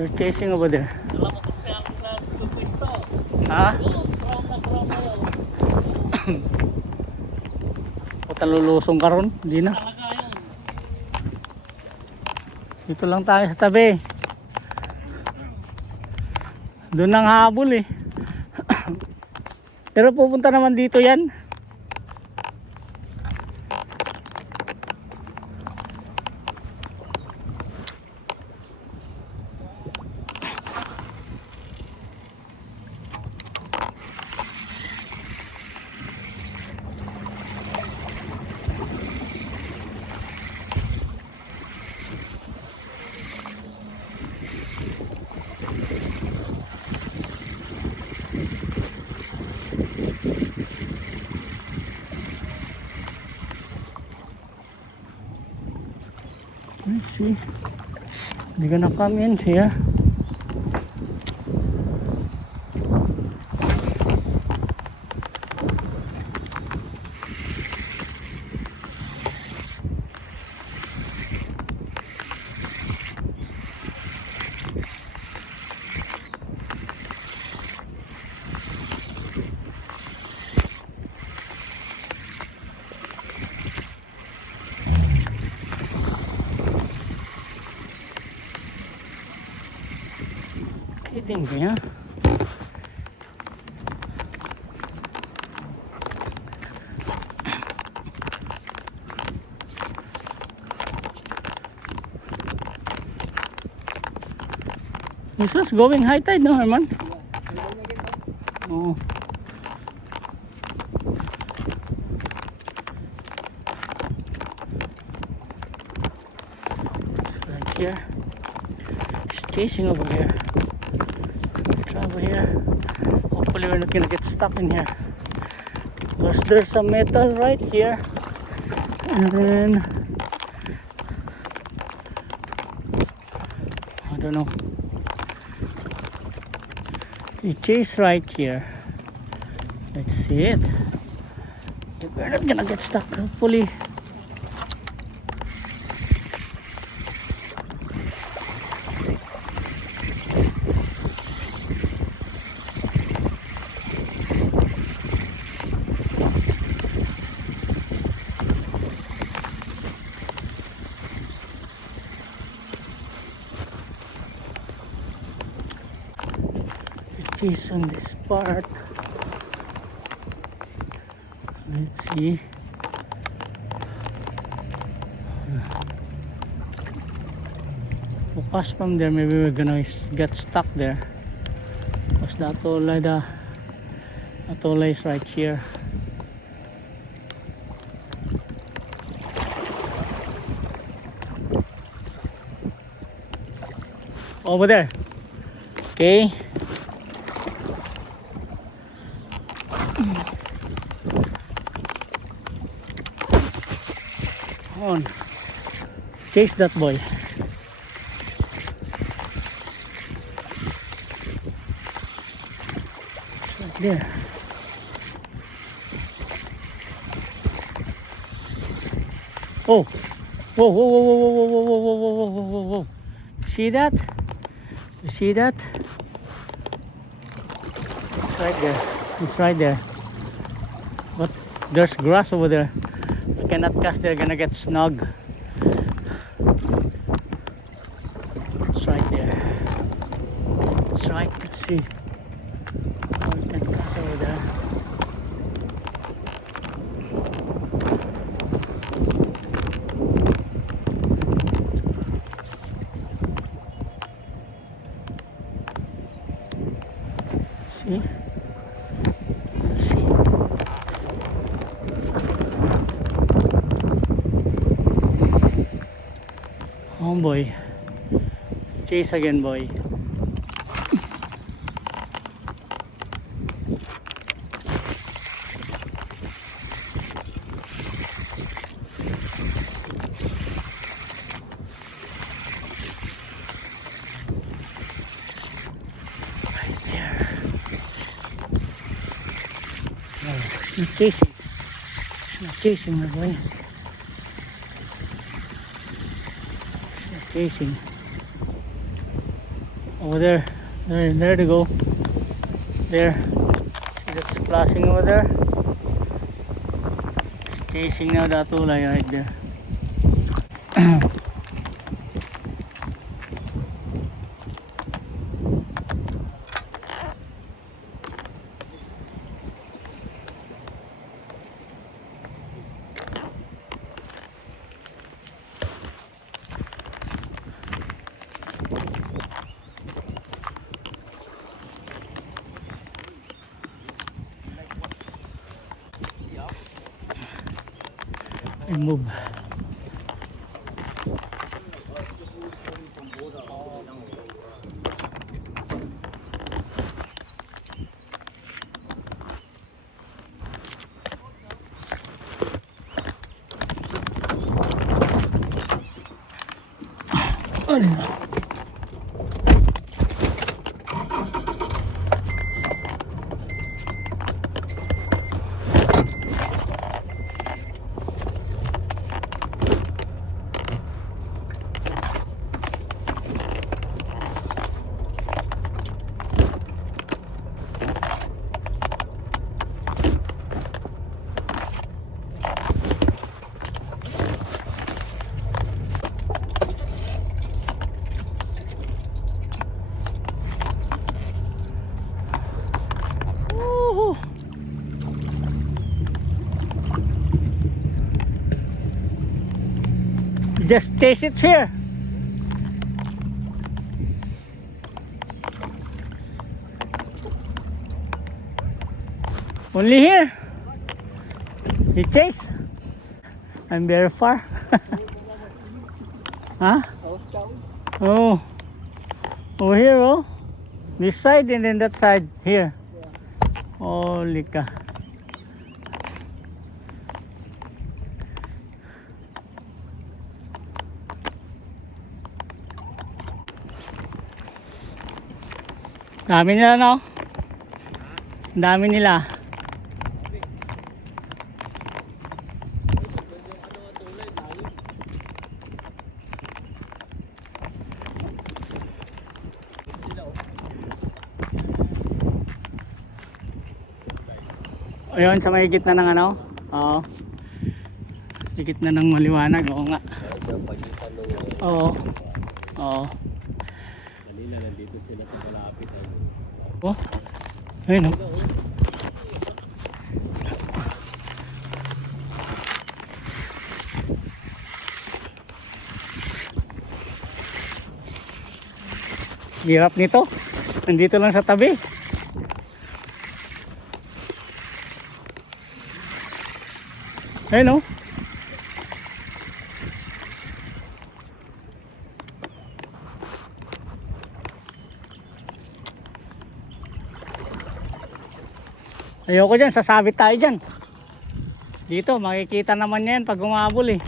They're chasing over there. Alam mo kung saan na pupwesto. Ha? Brown na yun. O talulusong ka ron? Hindi na. Talaga yun. Dito lang tayo sa tabi. Doon ang habol eh. Pero pupunta naman dito yan. Let's see. They're gonna come in here. Kidding me, huh? This was going high tide, no, Herman? Oh. Right here. It's chasing over here. Over here. Hopefully we're not gonna get stuck in here. Because there's some metal right here. And then I don't know. We chase right here. Let's see it. If we're not gonna get stuck, hopefully. On this part, let's see. Focus from there, maybe we're gonna get stuck there because the atoll is right here. Over there. Okay. On, chase that boy. Right there. Oh, whoa, whoa, whoa, whoa, whoa, whoa, whoa, whoa, whoa, whoa, whoa, whoa! See that? You see that? It's right there. It's right there. But there's grass over there. Cannot cast, they're gonna get snug. It's right there. It's right, let's see. Oh, we can cast over there. See? See? Oh boy. Chase again, boy. Right there. No, it's not chasing. It's not chasing, my boy. It's not chasing. Over there. There they go. There. See that splashing over there? Chasing now that tulay right there. Move. Just chase it here. Only here. He chase. I'm very far. Huh? Oh. Over here, oh. This side and then that side. Here. Holy ka. Dami nila, no? Dami nila. Ayun, sa may gitna ng ano? Oo. Sa gitna ng maliwanag, oo nga. Oo. Oo. Kanina nandito sila sa malapit. Oh, ayun o. Hirap nito. Nandito lang sa tabi. Ayun o. Ayoko dyan, sasabit tayo dyan. Dito, makikita naman yan pag umabol eh.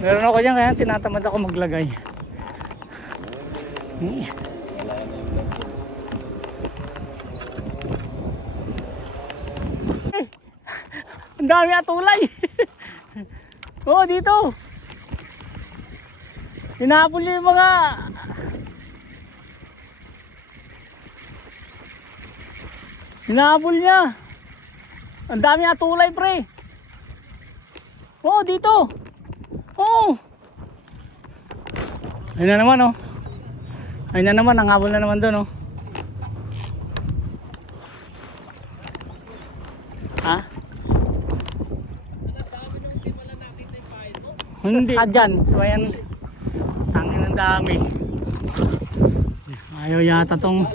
Meron ako dyan kaya tinatamad ako maglagay. Ang dami atulay. Oh, dito. Hinabol niya yung mga hinabol niya. Ang dami atulay, pre. Oh, dito. Oh. Ayun na naman, oh. Ayun na naman, nanghabol na naman doon, oh. Ha? Hindi. Dyan. So, ayan. Tangin ang dami. Ayaw yata tong...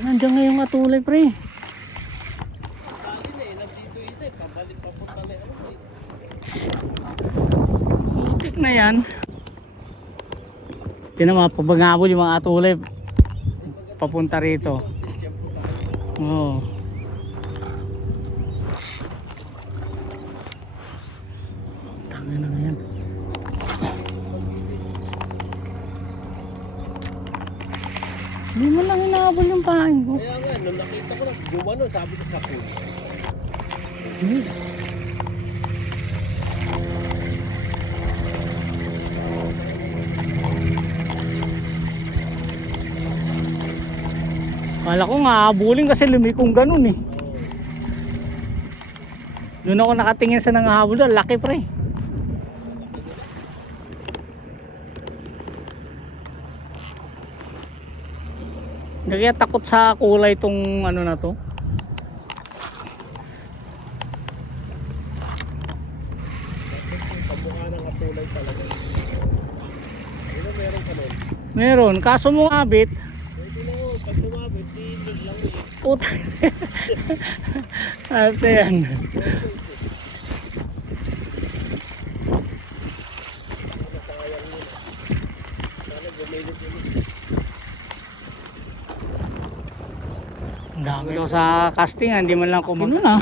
Nandiyan nga yung atulay, pre. Putik na yan. Tinama, pabangabol yung mga atulay. papunta rito. Oo. Tangin na yan. Hindi mo lang inaabol yung pain ko. Kaya nga, nung nakita ko na, gumano, sabi ko sa pool. Hmm. Kala ko nga habulin kasi lumikong ganun eh. Doon ako nakatingin sa nangahabol doon, laki pre. Hindi kaya takot sa kulay tong ano na to. Kamukha ng katulay talaga. Ano meron ka nun? Meron, kaso mo abit. Pwede na ho, pag sumabit, hindi lang eh. Puta. Ate yan. Nasayang yun. Sana bumilit yun. Ang dami ko sa casting, hindi man lang kumag... Ano na?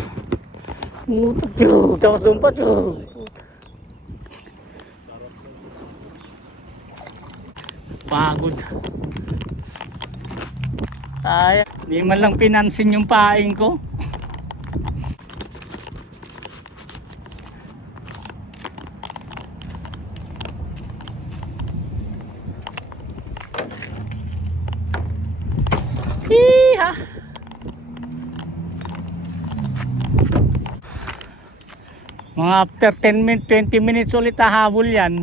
Mutot yun. Tapos doon pa yun. Pagod. Ay, hindi man lang pinansin yung paing ko. Hiha! Mga after 10 minutes, 20 minutes ulit hahabol yan.